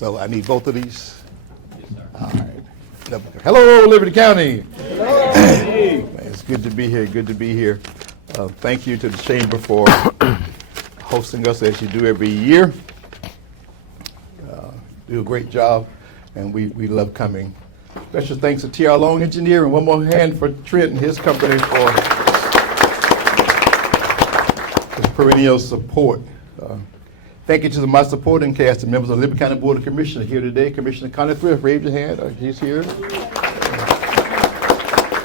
So I need both of these. All right. Hello, Liberty County. Hello. It's good to be here. Good to be here. Thank you to the Chamber for hosting us as you do every year. Do a great job, and we love coming. Special thanks to T.R. Long Engineer, and one more hand for Trent and his company for his perennial support. Thank you to my supporting cast and members of the Liberty County Board of Commissioners here today. Commissioner Connie Thrift, raise your hand. He's here.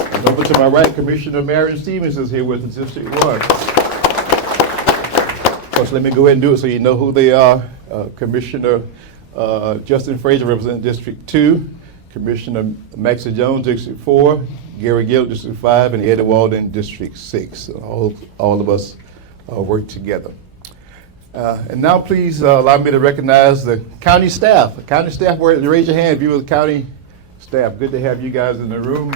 And over to my right, Commissioner Marion Stevens is here with us, District 1. Of course, let me go ahead and do it so you know who they are. Commissioner Justin Frazier, representing District 2. Commissioner Maxie Jones, District 4. Gary Gill, District 5. And Eddie Walden, District 6. All of us work together. And now please allow me to recognize the county staff. The county staff, raise your hand if you were the county staff. Good to have you guys in the room.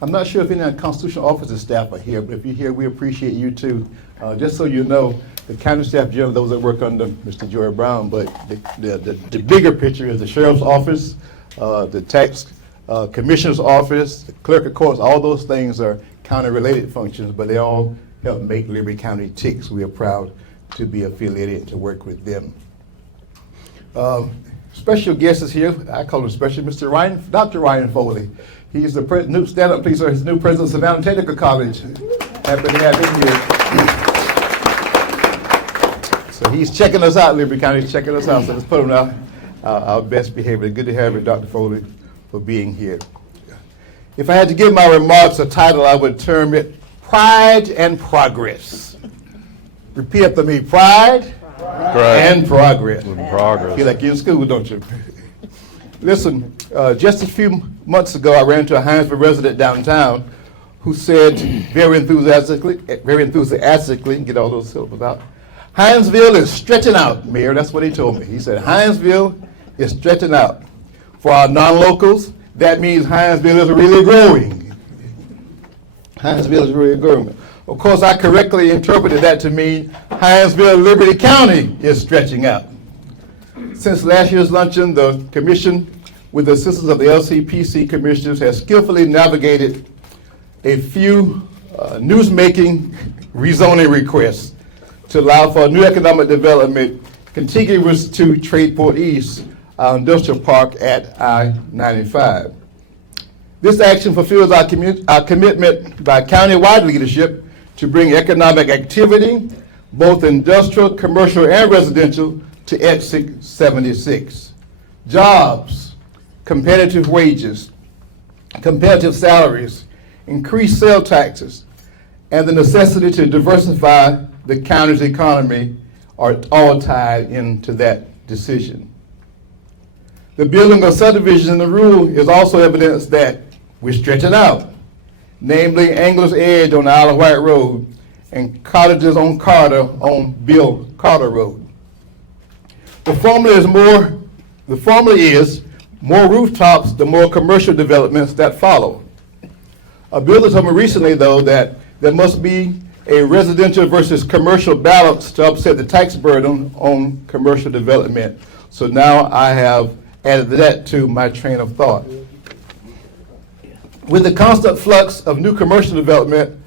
I'm not sure if any constitutional officer staff are here, but if you're here, we appreciate you too. Just so you know, the county staff, generally those that work under Mr. Joy Brown, but the bigger picture is the sheriff's office, the tax commissioner's office, the clerk of courts, all those things are county-related functions, but they all help make Liberty County tick. So we are proud to be affiliated and to work with them. Special guest is here. I call him special, Dr. Ryan Foley. He's the new stand-up, please, sir. He's the new president of Savannah Technical College. Happy to have him here. So he's checking us out, Liberty County. He's checking us out. So let's put him on our best behavior. Good to have you, Dr. Foley, for being here. If I had to give my remarks a title, I would term it Pride and Progress. Repeat after me, Pride and Progress. Progress. Feel like you're in school, don't you? Listen, just a few months ago, I ran into a Hinesville resident downtown who said very enthusiastically, get all those syllables out, Hinesville is stretching out, Mayor. That's what he told me. He said, Hinesville is stretching out. For our non-locals, that means Hinesville is really growing. Hinesville is really growing. Of course, I correctly interpreted that to mean Hinesville, Liberty County is stretching out. Since last year's luncheon, the commission, with the assistance of the LCPC commissioners, has skillfully navigated a few news-making rezoning requests to allow for new economic development contiguous to Tradeport East, our industrial park at I-95. This action fulfills our commitment by county-wide leadership to bring economic activity, both industrial, commercial, and residential, to Exit 76. Jobs, competitive wages, competitive salaries, increased sales taxes, and the necessity to diversify the county's economy are all tied into that decision. The building of subdivisions in the rule is also evidence that we're stretching out, namely Angler's Edge on the Isle of Wight Road and cottages on Carter on Bill Carter Road. The formula is more rooftops, the more commercial developments that follow. A builder told me recently, though, that there must be a residential versus commercial balance to offset the tax burden on commercial development. So now I have added that to my train of thought. With the constant flux of new commercial development,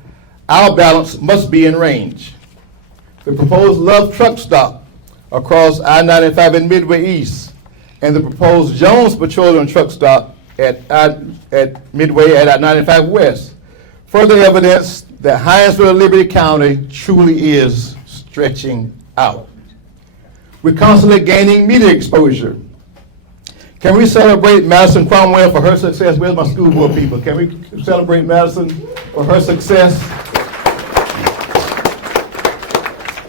our balance must be in range. The proposed Love truck stop across I-95 and Midway East, and the proposed Jones Petroleum truck stop at Midway at I-95 West further evidence that Hinesville, Liberty County truly is stretching out. We're constantly gaining media exposure. Can we celebrate Madison Cromwell for her success? Where's my school board people? Can we celebrate Madison for her success?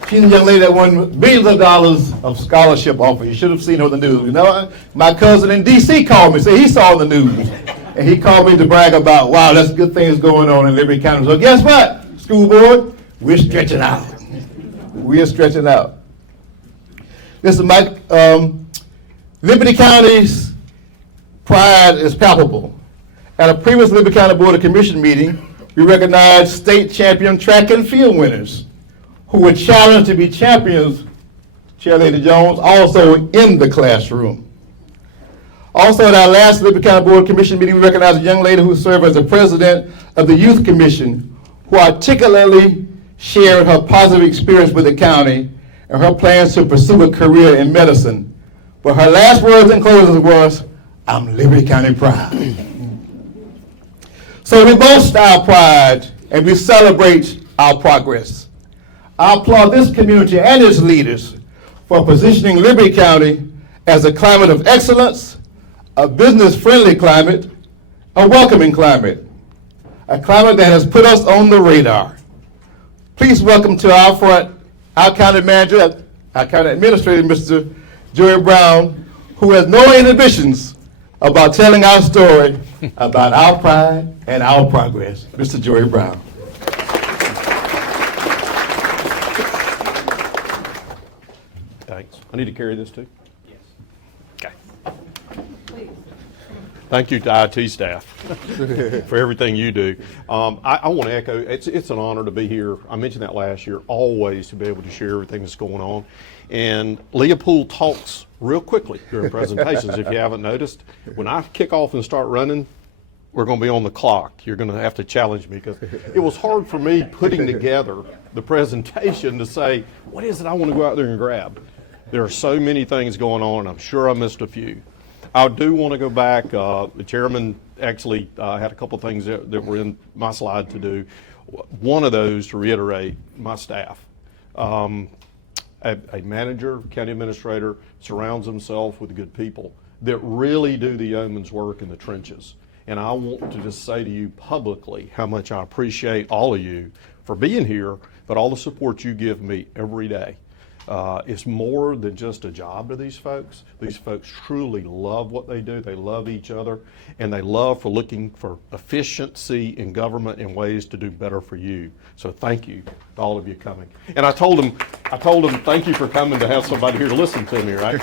She's a young lady that won millions of dollars of scholarship offers. You should have seen her on the news. You know, my cousin in D.C. called me, said he saw the news. And he called me to brag about, wow, that's good things going on in Liberty County. So guess what, school board? We're stretching out. We're stretching out. This is Mike. Liberty County's pride is palpable. At a previous Liberty County Board of Commission meeting, we recognized state champion track and field winners who were challenged to be champions Chair Lady Jones, also in the classroom. Also at our last Liberty County Board Commission meeting, we recognized a young lady who served as the president of the Youth Commission, who articulately shared her positive experience with the county and her plans to pursue a career in medicine. But her last words in closing was, "I'm Liberty County proud." So we boast our pride and we celebrate our progress. I applaud this community and its leaders for positioning Liberty County as a climate of excellence, a business-friendly climate, a welcoming climate, a climate that has put us on the radar. Please welcome to our front our county manager, our county administrator, Mr. Joey Brown, who has no inhibitions about telling our story about our pride and our progress. Mr. Joey Brown. Thanks. I need to carry this too? Yes. Okay. Please. Thank you to IT staff for everything you do. I want to echo, it's an honor to be here. I mentioned that last year, always to be able to share everything that's going on. And Leopold talks real quickly during presentations, if you haven't noticed. When I kick off and start running, we're going to be on the clock. You're going to have to challenge me because it was hard for me putting together the presentation to say, what is it I want to go out there and grab? There are so many things going on, and I'm sure I missed a few. I do want to go back. The chairman actually had a couple things that were in my slide to do. One of those, to reiterate, my staff. A manager, county administrator, surrounds himself with good people that really do the yeoman's work in the trenches. And I want to just say to you publicly how much I appreciate all of you for being here, but all the support you give me every day. It's more than just a job to these folks. These folks truly love what they do. They love each other, and they love for looking for efficiency in government and ways to do better for you. So thank you to all of you coming. And I told them, thank you for coming to have somebody here to listen to me, right?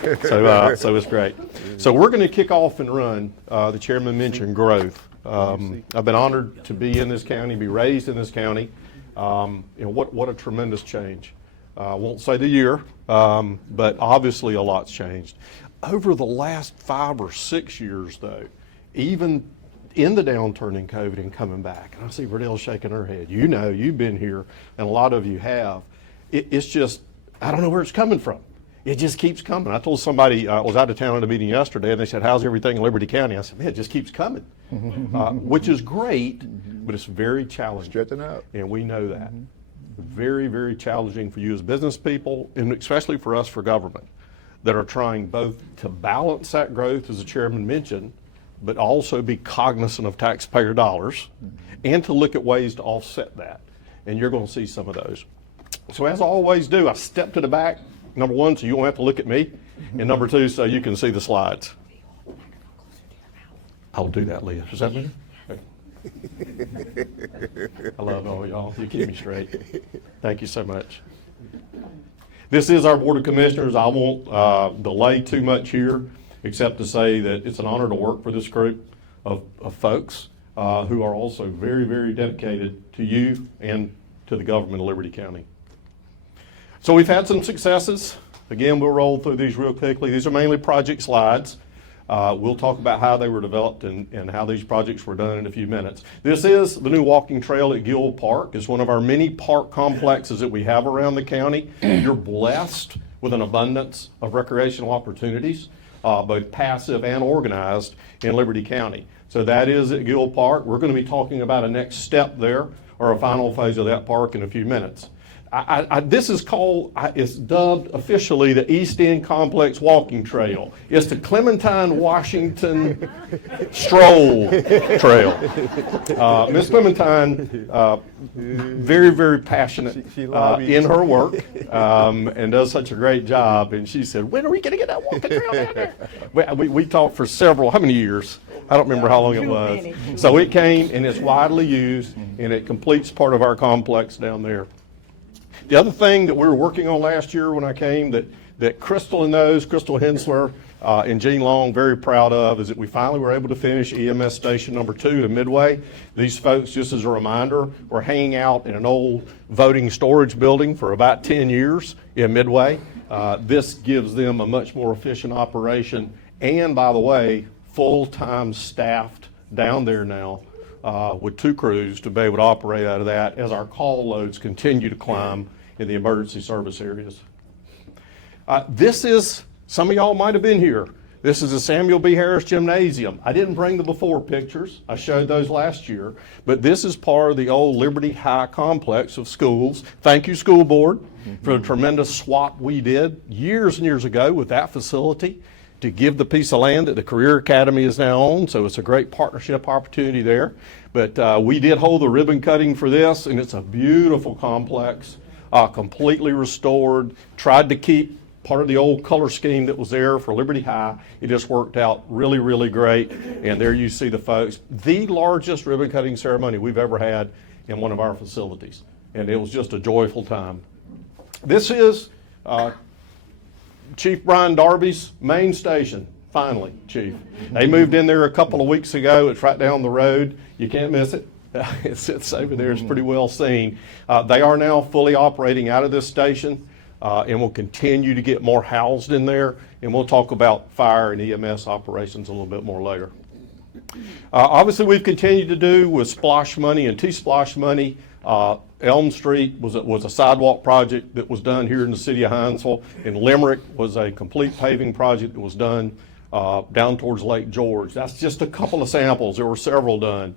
So it's great. So we're going to kick off and run. The chairman mentioned growth. I've been honored to be in this county, be raised in this county. What a tremendous change. I won't say the year, but obviously a lot's changed. Over the last 5 or 6 years, though, even in the downturn in COVID and coming back, and I see Verdell shaking her head. You know, you've been here, and a lot of you have. It's just, I don't know where it's coming from. It just keeps coming. I told somebody, I was out of town at a meeting yesterday, and they said, how's everything in Liberty County? I said, man, it just keeps coming, which is great, but it's very challenging. Stretching out. And we know that. Very, very challenging for you as business people, and especially for us for government, that are trying both to balance that growth, as the chairman mentioned, but also be cognizant of taxpayer dollars, and to look at ways to offset that. And you're going to see some of those. So as I always do, I step to the back, number one, so you won't have to look at me, and number two, so you can see the slides. I'll do that, Leah. Does that mean? I love all y'all. You keep me straight. Thank you so much. This is our Board of Commissioners. I won't delay too much here, except to say that it's an honor to work for this group of folks who are also very, very dedicated to you and to the government of Liberty County. So we've had some successes. Again, we'll roll through these real quickly. These are mainly project slides. We'll talk about how they were developed and how these projects were done in a few minutes. This is the new walking trail at Gill Park. It's one of our many park complexes that we have around the county. You're blessed with an abundance of recreational opportunities, both passive and organized, in Liberty County. So that is at Gill Park. We're going to be talking about a next step there, or a final phase of that park, in a few minutes. This is called, it's dubbed officially the East End Complex Walking Trail. It's the Clementine Washington Stroll Trail. Miss Clementine, very, very passionate in her work and does such a great job. And she said, when are we going to get that walking trail down there? We talked for how many years? I don't remember how long it was. So it came, and it's widely used, and it completes part of our complex down there. The other thing that we were working on last year when I came that Crystal Hensler and Gene Long, very proud of, is that we finally were able to finish EMS Station number 2 in Midway. These folks, just as a reminder, were hanging out in an old voting storage building for about 10 years in Midway. This gives them a much more efficient operation, and by the way, full-time staffed down there now with 2 crews to be able to operate out of that as our call loads continue to climb in the emergency service areas. This is, some of y'all might have been here. This is the Samuel B. Harris Gymnasium. I didn't bring the before pictures. I showed those last year. But this is part of the old Liberty High complex of schools. Thank you, school board, for the tremendous swap we did years and years ago with that facility to give the piece of land that the Career Academy is now on. So it's a great partnership opportunity there. But we did hold the ribbon cutting for this, and it's a beautiful complex, completely restored. Tried to keep part of the old color scheme that was there for Liberty High. It just worked out really, really great. And there you see the folks. The largest ribbon cutting ceremony we've ever had in one of our facilities. And it was just a joyful time. This is Chief Brian Darby's main station. Finally, Chief. They moved in there a couple of weeks ago. It's right down the road. You can't miss it. It sits over there. It's pretty well seen. They are now fully operating out of this station. And we'll continue to get more housed in there, and we'll talk about fire and EMS operations a little bit more later. Obviously, we've continued to do with splosh money and T-splosh money. Elm Street was a sidewalk project that was done here in the city of Hinesville, and Limerick was a complete paving project that was done down towards Lake George. That's just a couple of samples. There were several done.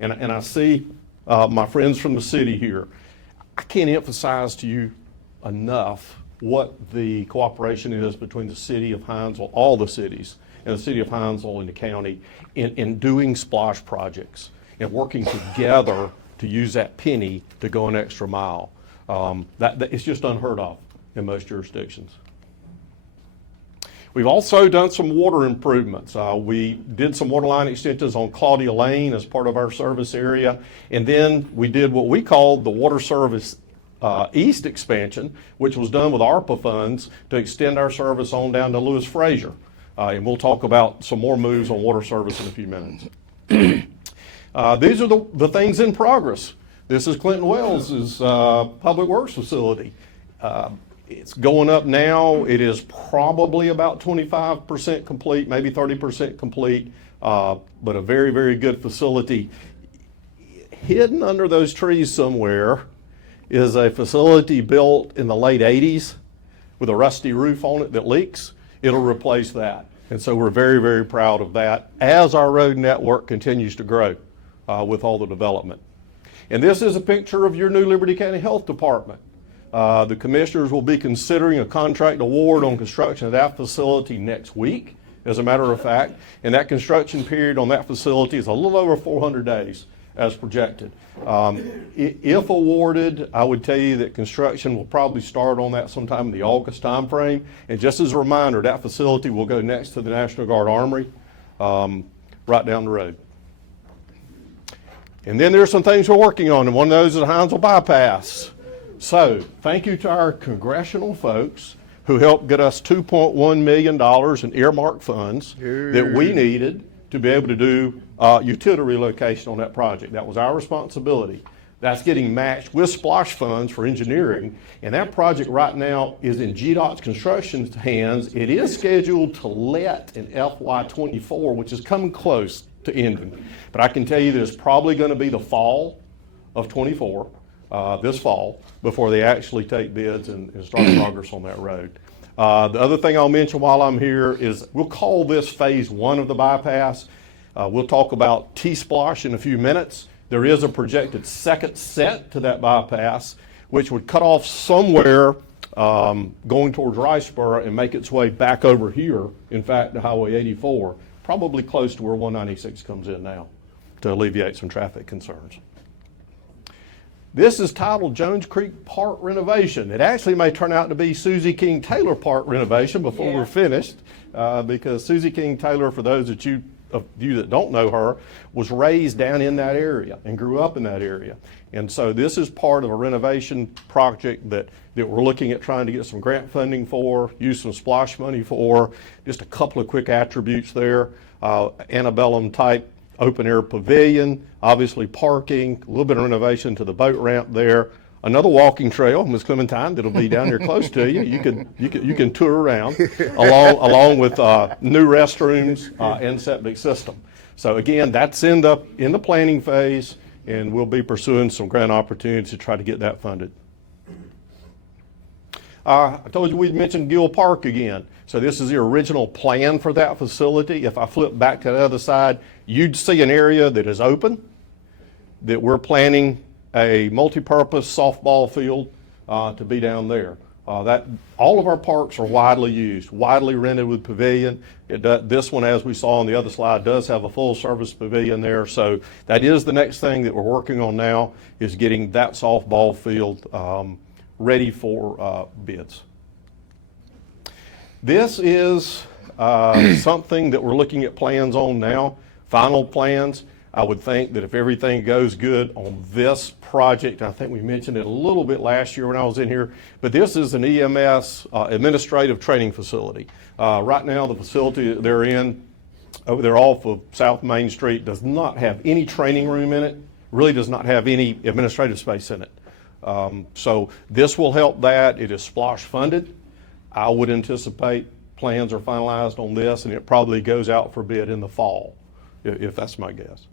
And I see my friends from the city here. I can't emphasize to you enough what the cooperation is between the city of Hinesville, all the cities, and the city of Hinesville and the county in doing splosh projects and working together to use that penny to go an extra mile. That it's just unheard of in most jurisdictions. We've also done some water improvements. We did some water line extensions on Claudia Lane as part of our service area, and then we did what we called the water service east expansion, which was done with ARPA funds to extend our service on down to Lewis Frazier. And we'll talk about some more moves on water service in a few minutes. These are the things in progress. This is Clinton Wells' public works facility. It's going up now. It is probably about 25% complete, maybe 30% complete, but a very, very good facility. Hidden under those trees somewhere is a facility built in the late 80s with a rusty roof on it that leaks. It'll replace that. And so we're very, very proud of that as our road network continues to grow with all the development. And this is a picture of your new Liberty County Health Department. The commissioners will be considering a contract award on construction of that facility next week, as a matter of fact. And that construction period on that facility is a little over 400 days as projected. If awarded, I would tell you that construction will probably start on that sometime in the August timeframe. And just as a reminder, that facility will go next to the National Guard Armory, right down the road. And then there's some things we're working on, and one of those is the Hinesville bypass. So thank you to our congressional folks who helped get us $2.1 million in earmarked funds that we needed to be able to do utility relocation on that project. That was our responsibility. That's getting matched with splosh funds for engineering, and that project right now is in GDOT's construction's hands. It is scheduled to let in FY24, which is coming close to ending. But I can tell you that it's probably going to be the fall of 24, this fall, before they actually take bids and start progress on that road. The other thing I'll mention while I'm here is we'll call this phase 1 of the bypass. We'll talk about T-splosh in a few minutes. There is a projected second set to that bypass, which would cut off somewhere going towards Riceboro and make its way back over here, in fact, to Highway 84, probably close to where 196 comes in now to alleviate some traffic concerns. This is titled Jones Creek Park Renovation. It actually may turn out to be Susie King Taylor Park Renovation before we're finished, because Susie King Taylor, for those of you that don't know her, was raised down in that area and grew up in that area. And so this is part of a renovation project that we're looking at trying to get some grant funding for, use some splosh money for. Just a couple of quick attributes there. Antebellum type open air pavilion, obviously parking, a little bit of renovation to the boat ramp there, another walking trail, Ms. Clementine, that'll be down here close to you. You can tour around along with new restrooms and septic system. So again, that's in the planning phase, and we'll be pursuing some grant opportunities to try to get that funded. I told you we'd mention Gill Park again. So this is the original plan for that facility. If I flip back to the other side, you'd see an area that is open, that we're planning a multi-purpose softball field to be down there. All of our parks are widely used, widely rented with pavilion. This one, as we saw on the other slide, does have a full-service pavilion there. So that is the next thing that we're working on now, is getting that softball field ready for bids. This is something that we're looking at plans on now, final plans. I would think that if everything goes good on this project, I think we mentioned it a little bit last year when I was in here, but this is an EMS administrative training facility. Right now, the facility that they're in over there off of South Main Street does not have any training room in it, really does not have any administrative space in it. So this will help that. It is SPLOSH funded. I would anticipate plans are finalized on this, and it probably goes out for bid in the fall, if that's my guess.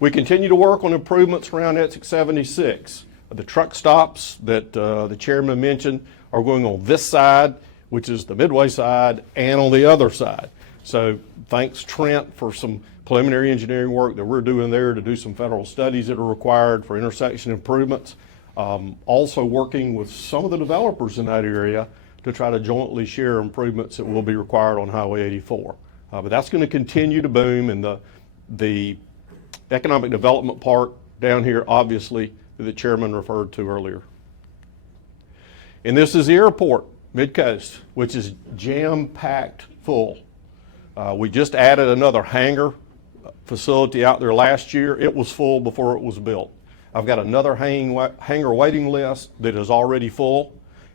We continue to work on improvements around Exit 76. The truck stops that the chairman mentioned are going on this side, which is the Midway side, and on the other side. So thanks, Trent, for some preliminary engineering work that we're doing there to do some federal studies that are required for intersection improvements. Also working with some of the developers in that area to try to jointly share improvements that will be required on Highway 84. But that's going to continue to boom, and the economic development park down here, obviously, that the chairman referred to earlier. And this is the airport, Midcoast, which is jam-packed full. We just added another hangar facility out there last year. It was full before it was built. I've got another hangar waiting list that is already full,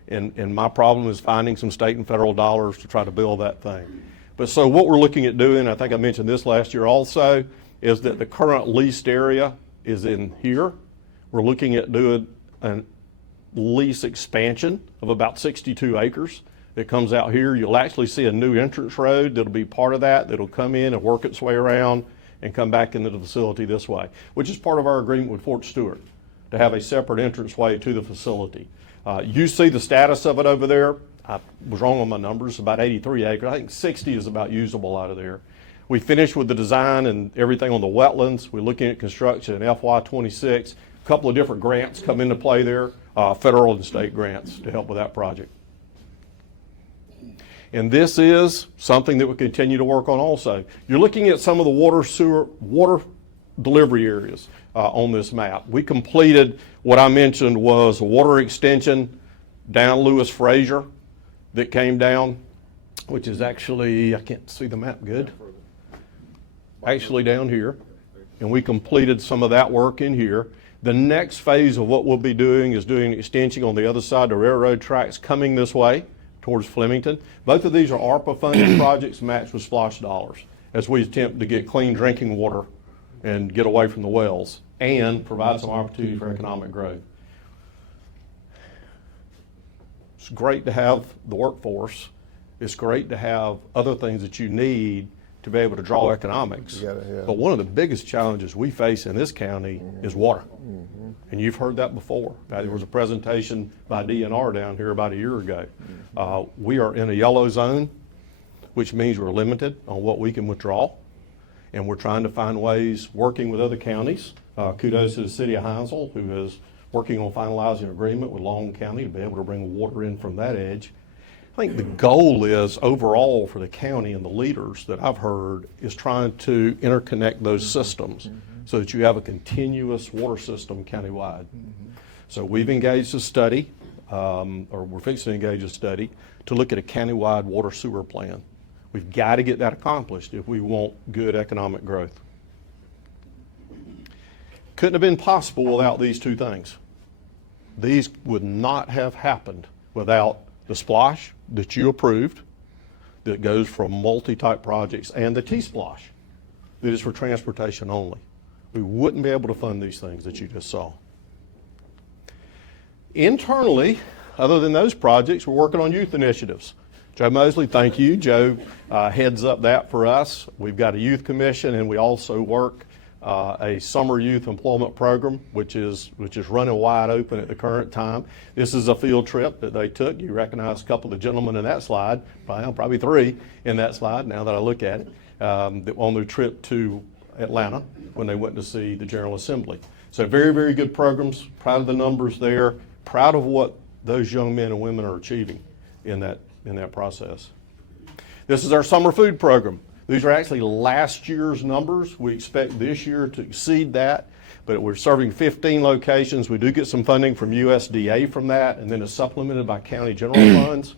and my problem is finding some state and federal dollars to try to build that thing. But so what we're looking at doing, I think I mentioned this last year also, is that the current leased area is in here. We're looking at doing a lease expansion of about 62 acres. It comes out here. You'll actually see a new entrance road that'll be part of that, that'll come in and work its way around and come back into the facility this way, which is part of our agreement with Fort Stewart to have a separate entranceway to the facility. You see the status of it over there. I was wrong on my numbers, about 83 acres. I think 60 is about usable out of there. We finished with the design and everything on the wetlands. We're looking at construction in FY26. A couple of different grants come into play there, federal and state grants to help with that project. And this is something that we continue to work on also. You're looking at some of the water delivery areas on this map. We completed what I mentioned was a water extension down Lewis Fraser that came down, which is actually, I can't see the map good, actually down here. And we completed some of that work in here. The next phase of what we'll be doing is doing an extension on the other side of the railroad tracks coming this way towards Flemington. Both of these are ARPA funded projects matched with SPLOSH dollars as we attempt to get clean drinking water and get away from the wells and provide some opportunity for economic growth. It's great to have the workforce. It's great to have other things that you need to be able to draw economics. But one of the biggest challenges we face in this county is water. And you've heard that before. There was a presentation by DNR down here about a year ago. We are in a yellow zone, which means we're limited on what we can withdraw. And we're trying to find ways, working with other counties. Kudos to the city of Hinesville, who is working on finalizing an agreement with Long County to be able to bring water in from that edge. I think the goal is overall for the county and the leaders that I've heard is trying to interconnect those systems so that you have a continuous water system countywide. So we've engaged a study, or we're fixing to engage a study to look at a countywide water sewer plan. We've got to get that accomplished if we want good economic growth. Couldn't have been possible without these two things. These would not have happened without the SPLOSH that you approved that goes from multi-type projects and the T-SPLOSH that is for transportation only. We wouldn't be able to fund these things that you just saw. Internally, other than those projects, we're working on youth initiatives. Joe Mosley, thank you. Joe heads up that for us. We've got a youth commission, and we also work a summer youth employment program, which is running wide open at the current time. This is a field trip that they took. You recognize a couple of gentlemen in that slide, probably three in that slide now that I look at it, on their trip to Atlanta when they went to see the General Assembly. So very, very good programs. Proud of the numbers there. Proud of what those young men and women are achieving in that process. This is our summer food program. These are actually last year's numbers. We expect this year to exceed that, but we're serving 15 locations. We do get some funding from USDA from that, and then it's supplemented by county general funds.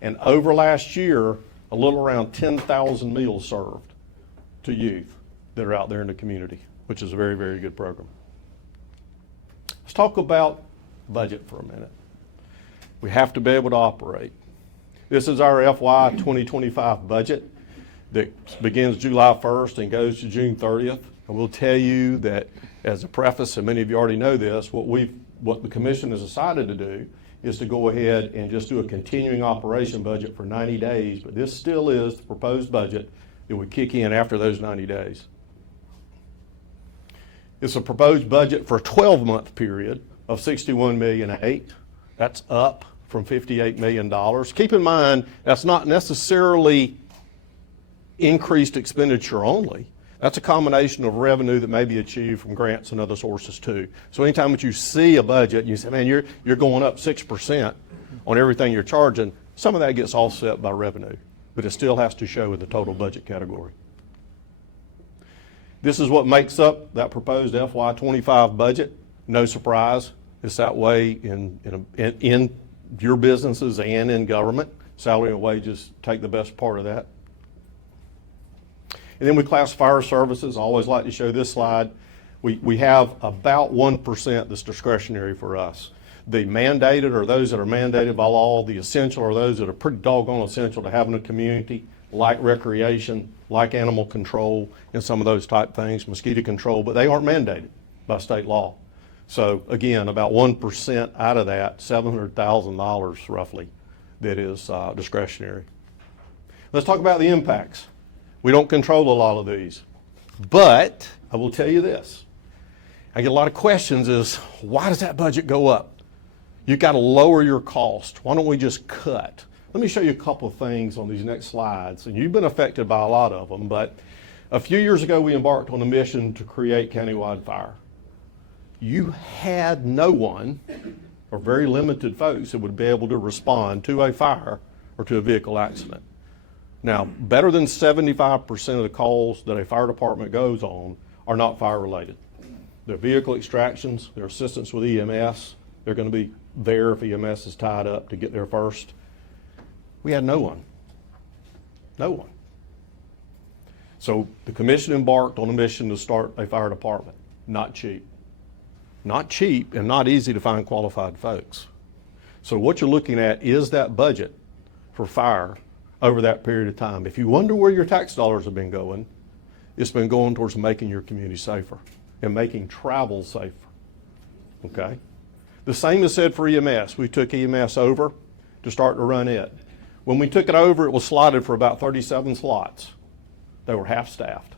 And over last year, a little around 10,000 meals served to youth that are out there in the community, which is a very, very good program. Let's talk about budget for a minute. We have to be able to operate. This is our FY 2025 budget that begins July 1st and goes to June 30th. And we'll tell you that as a preface, and many of you already know this, what the commission has decided to do is to go ahead and just do a continuing operation budget for 90 days, but this still is the proposed budget that would kick in after those 90 days. It's a proposed budget for a 12-month period of $61.8 million. That's up from $58 million. Keep in mind, that's not necessarily increased expenditure only. That's a combination of revenue that may be achieved from grants and other sources too. So anytime that you see a budget and you say, man, you're going up 6% on everything you're charging, some of that gets offset by revenue, but it still has to show in the total budget category. This is what makes up that proposed FY25 budget. No surprise, it's that way in your businesses and in government. Salary and wages take the best part of that. And then we classify our services. I always like to show this slide. We have about 1% that's discretionary for us. The mandated are those that are mandated by law. The essential are those that are pretty doggone essential to having a community, like recreation, like animal control, and some of those type things, mosquito control, but they aren't mandated by state law. So again, about 1% out of that, $700,000 roughly, that is discretionary. Let's talk about the impacts. We don't control a lot of these, but I will tell you this. I get a lot of questions is, why does that budget go up? You've got to lower your cost. Why don't we just cut? Let me show you a couple of things on these next slides, and you've been affected by a lot of them, but a few years ago we embarked on a mission to create countywide fire. You had no one, or very limited folks, that would be able to respond to a fire or to a vehicle accident. Now, better than 75% of the calls that a fire department goes on are not fire related. They're vehicle extractions, they're assistance with EMS, they're going to be there if EMS is tied up to get there first. We had no one. No one. So the commission embarked on a mission to start a fire department. Not cheap. Not cheap and not easy to find qualified folks. So what you're looking at is that budget for fire over that period of time. If you wonder where your tax dollars have been going, it's been going towards making your community safer and making travel safer. Okay? The same is said for EMS. We took EMS over to start to run it. When we took it over, it was slotted for about 37 slots. They were half-staffed.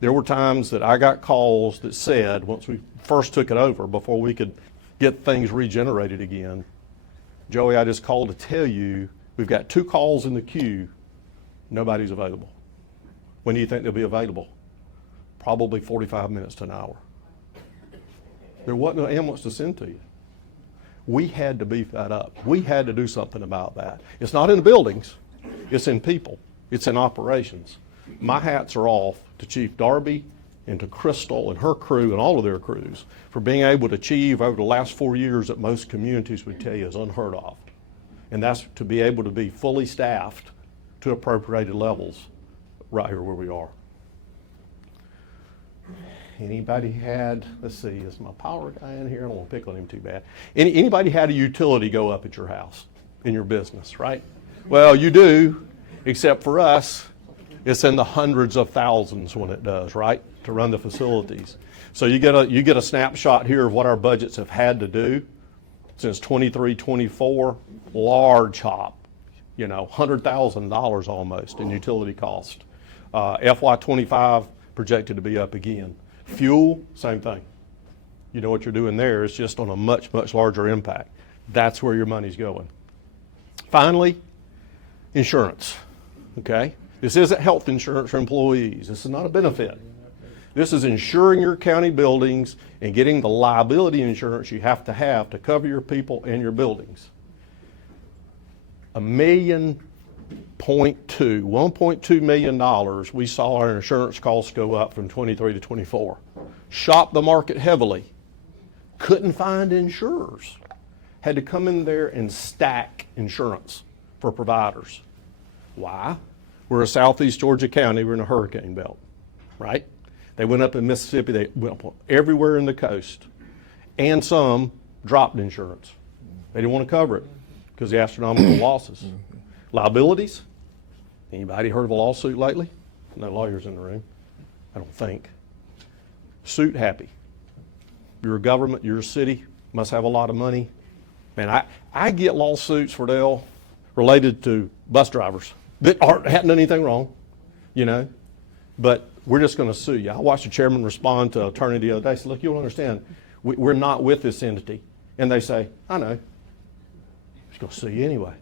There were times that I got calls that said, once we first took it over, before we could get things regenerated again, Joey, I just called to tell you we've got 2 calls in the queue, nobody's available. When do you think they'll be available? Probably 45 minutes to an hour. There wasn't an ambulance to send to you. We had to beef that up. We had to do something about that. It's not in the buildings, it's in people, it's in operations. My hats are off to Chief Darby and to Crystal and her crew and all of their crews for being able to achieve over the last 4 years that most communities would tell you is unheard of. And that's to be able to be fully staffed to appropriated levels right here where we are. Anybody had, let's see, is my power guy in here? I don't want to pick on him too bad. Anybody had a utility go up at your house, in your business, right? Well, you do, except for us, it's in the hundreds of thousands when it does, right, to run the facilities. So you get a snapshot here of what our budgets have had to do since 23, 24, large hop, $100,000 almost in utility cost. FY25 projected to be up again. Fuel, same thing. You know what you're doing there is just on a much, much larger impact. That's where your money's going. Finally, insurance, okay? This isn't health insurance for employees. This is not a benefit. This is insuring your county buildings and getting the liability insurance you have to cover your people and your buildings. $1.2 million, we saw our insurance costs go up from 23 to 24. Shopped the market heavily. Couldn't find insurers. Had to come in there and stack insurance for providers. Why? We're a southeast Georgia county. We're in a hurricane belt, right? They went up in Mississippi. They went up everywhere in the coast. And some dropped insurance. They didn't want to cover it because of the astronomical losses. Liabilities? Anybody heard of a lawsuit lately? No lawyers in the room, I don't think. Suit happy. You're a government, you're a city, must have a lot of money. Man, I get lawsuits, Fordell, related to bus drivers that hadn't done anything wrong, but we're just going to sue you. I watched the chairman respond to an attorney the other day. I said, look, you don't understand. We're not with this entity. And they say, I know. He's going to sue you anyway.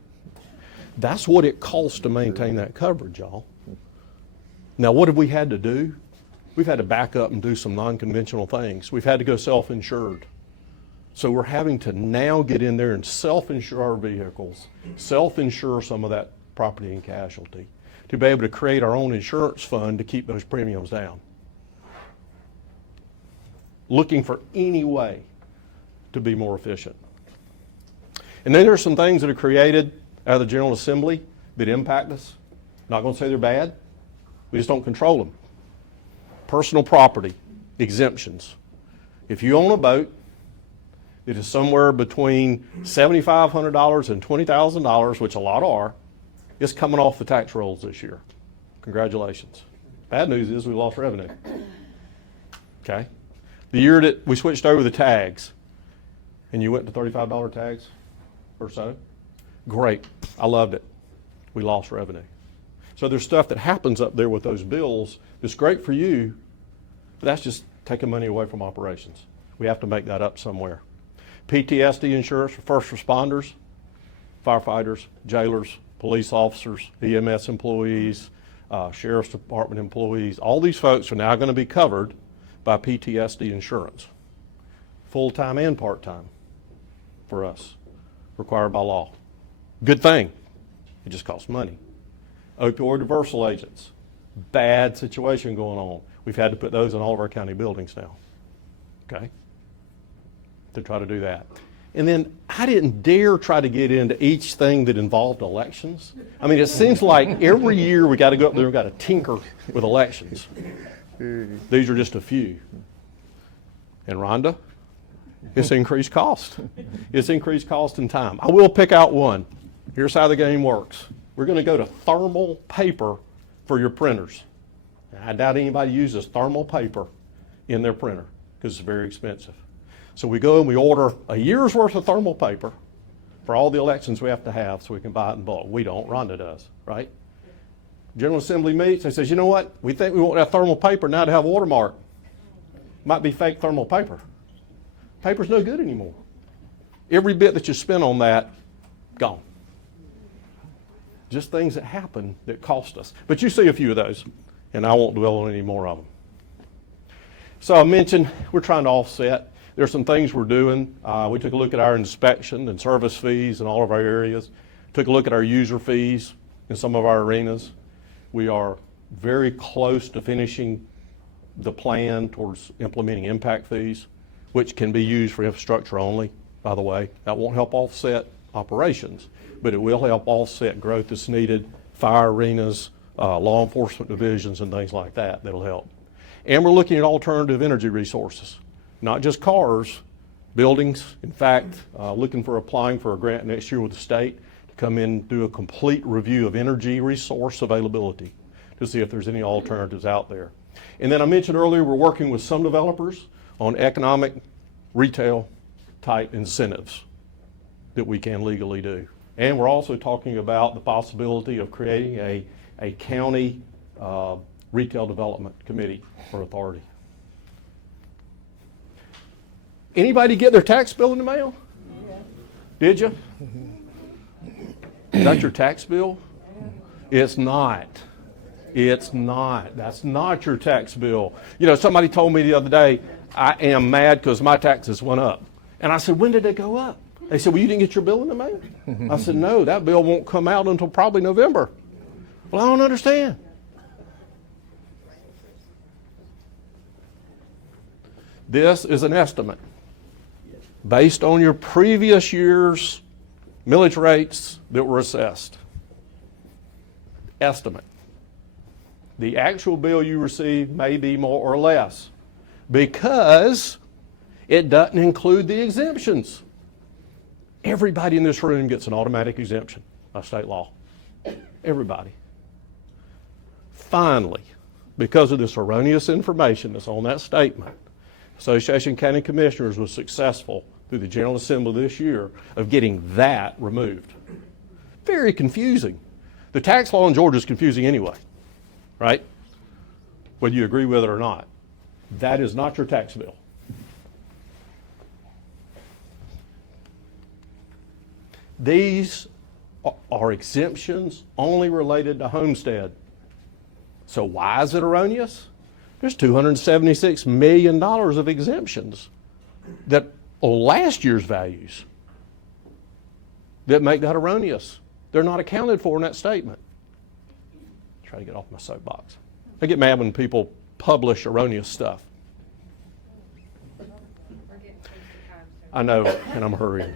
That's what it costs to maintain that coverage, y'all. Now, what have we had to do? We've had to back up and do some non-conventional things. We've had to go self-insured. So we're having to now get in there and self-insure our vehicles, self-insure some of that property and casualty, to be able to create our own insurance fund to keep those premiums down. Looking for any way to be more efficient. And then there's some things that are created out of the General Assembly that impact us. Not going to say they're bad. We just don't control them. Personal property exemptions. If you own a boat, it is somewhere between $7,500 and $20,000, which a lot are, it's coming off the tax rolls this year. Congratulations. Bad news is we lost revenue. Okay? The year that we switched over the tags, and you went to $35 tags or so, great. I loved it. We lost revenue. So there's stuff that happens up there with those bills that's great for you, but that's just taking money away from operations. We have to make that up somewhere. PTSD insurance for first responders, firefighters, jailers, police officers, EMS employees, sheriff's department employees. All these folks are now going to be covered by PTSD insurance, full-time and part-time for us, required by law. Good thing. It just costs money. Opioid reversal agents. Bad situation going on. We've had to put those in all of our county buildings now. Okay? To try to do that. And then I didn't dare try to get into each thing that involved elections. I mean, it seems like every year we got to go up there and got to tinker with elections. These are just a few. And Rhonda, it's increased cost. It's increased cost and time. I will pick out one. Here's how the game works. We're going to go to thermal paper for your printers. I doubt anybody uses thermal paper in their printer because it's very expensive. So we go and we order a year's worth of thermal paper for all the elections we have to have so we can buy it in bulk. We don't, Rhonda does, right? General Assembly meets, they says, you know what? We think we want that thermal paper now to have a watermark. Might be fake thermal paper. Paper's no good anymore. Every bit that you spend on that, gone. Just things that happen that cost us. But you see a few of those, and I won't dwell on any more of them. So I mentioned we're trying to offset. There's some things we're doing. We took a look at our inspection and service fees in all of our areas. Took a look at our user fees in some of our arenas. We are very close to finishing the plan towards implementing impact fees, which can be used for infrastructure only, by the way. That won't help offset operations, but it will help offset growth that's needed, fire arenas, law enforcement divisions, and things like that. That'll help. And we're looking at alternative energy resources, not just cars, buildings. In fact, looking for applying for a grant next year with the state to come in and do a complete review of energy resource availability to see if there's any alternatives out there. And then I mentioned earlier, we're working with some developers on economic retail type incentives. that we can legally do. And we're also talking about the possibility of creating a county retail development committee or authority. Anybody get their tax bill in the mail? Yeah. Did you? Is that your tax bill? It's not. It's not. That's not your tax bill. You know, somebody told me the other day, I am mad because my taxes went up. And I said, when did they go up? They said, well, you didn't get your bill in the mail? I said, no, that bill won't come out until probably November. Well, I don't understand. This is an estimate based on your previous year's millage rates that were assessed. Estimate. The actual bill you receive may be more or less because it doesn't include the exemptions. Everybody in this room gets an automatic exemption by state law. Everybody. Finally, because of this erroneous information that's on that statement, Association of County Commissioners was successful through the General Assembly this year of getting that removed. Very confusing. The tax law in Georgia is confusing anyway, right? Whether you agree with it or not. That is not your tax bill. These are exemptions only related to homestead. So why is it erroneous? There's $276 million of exemptions that on last year's values that make that erroneous. They're not accounted for in that statement. Try to get off my soapbox. I get mad when people publish erroneous stuff. I know, and I'm hurrying.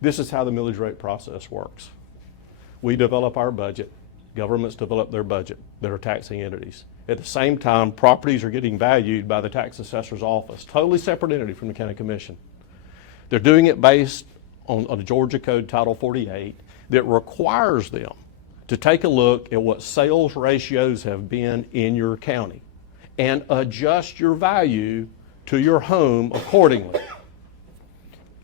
This is how the millage rate process works. We develop our budget. Governments develop their budget that are taxing entities. At the same time, properties are getting valued by the tax assessor's office, totally separate entity from the county commission. They're doing it based on the Georgia Code Title 48 that requires them to take a look at what sales ratios have been in your county and adjust your value to your home accordingly.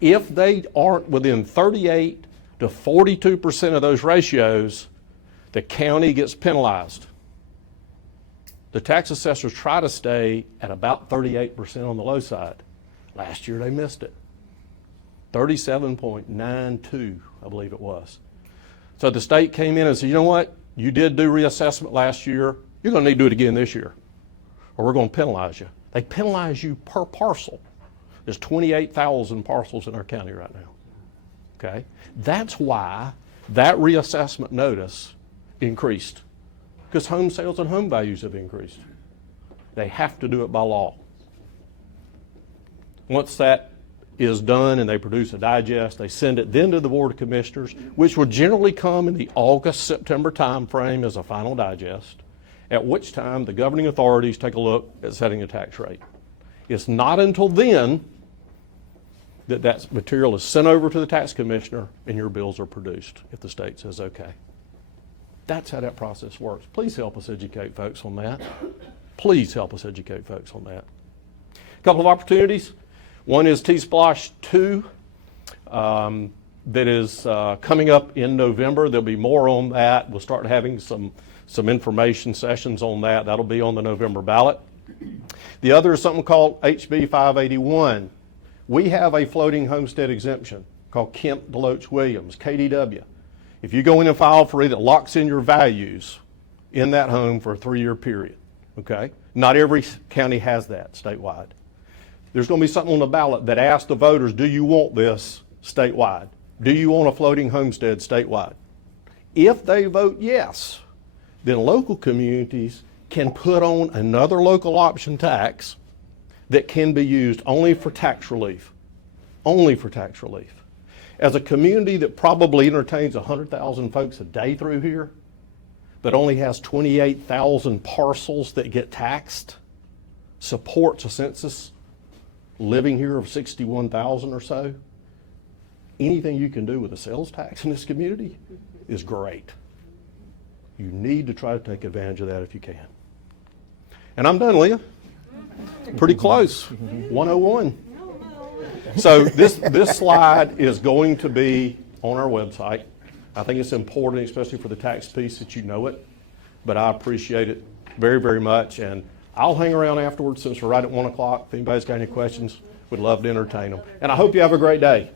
If they aren't within 38 to 42% of those ratios, the county gets penalized. The tax assessors try to stay at about 38% on the low side. Last year they missed it. 37.92, I believe it was. So the state came in and said, you know what? You did do reassessment last year. You're going to need to do it again this year, or we're going to penalize you. They penalize you per parcel. There's 28,000 parcels in our county right now. Okay? That's why that reassessment notice increased, because home sales and home values have increased. They have to do it by law. Once that is done and they produce a digest, they send it then to the Board of Commissioners, which will generally come in the August-September time frame as a final digest, at which time the governing authorities take a look at setting a tax rate. It's not until then that that material is sent over to the tax commissioner and your bills are produced if the state says okay. That's how that process works. Please help us educate folks on that. Please help us educate folks on that. A couple of opportunities. One is T-Splosh 2 that is coming up in November. There'll be more on that. We'll start having some information sessions on that. That'll be on the November ballot. The other is something called HB 581. We have a floating homestead exemption called Kemp Deloach Williams, KDW. If you go in and file for it, it locks in your values in that home for a 3-year period, okay? Not every county has that statewide. There's going to be something on the ballot that asks the voters, do you want this statewide? Do you want a floating homestead statewide? If they vote yes, then local communities can put on another local option tax that can be used only for tax relief. Only for tax relief. As a community that probably entertains 100,000 folks a day through here, but only has 28,000 parcels that get taxed, supports a census living here of 61,000 or so, anything you can do with a sales tax in this community is great. You need to try to take advantage of that if you can. And I'm done, Leah. Pretty close. 101. So this slide is going to be on our website. I think it's important, especially for the tax piece, that you know it. But I appreciate it very, very much. And I'll hang around afterwards since we're right at 1 o'clock. If anybody's got any questions, we'd love to entertain them. And I hope you have a great day.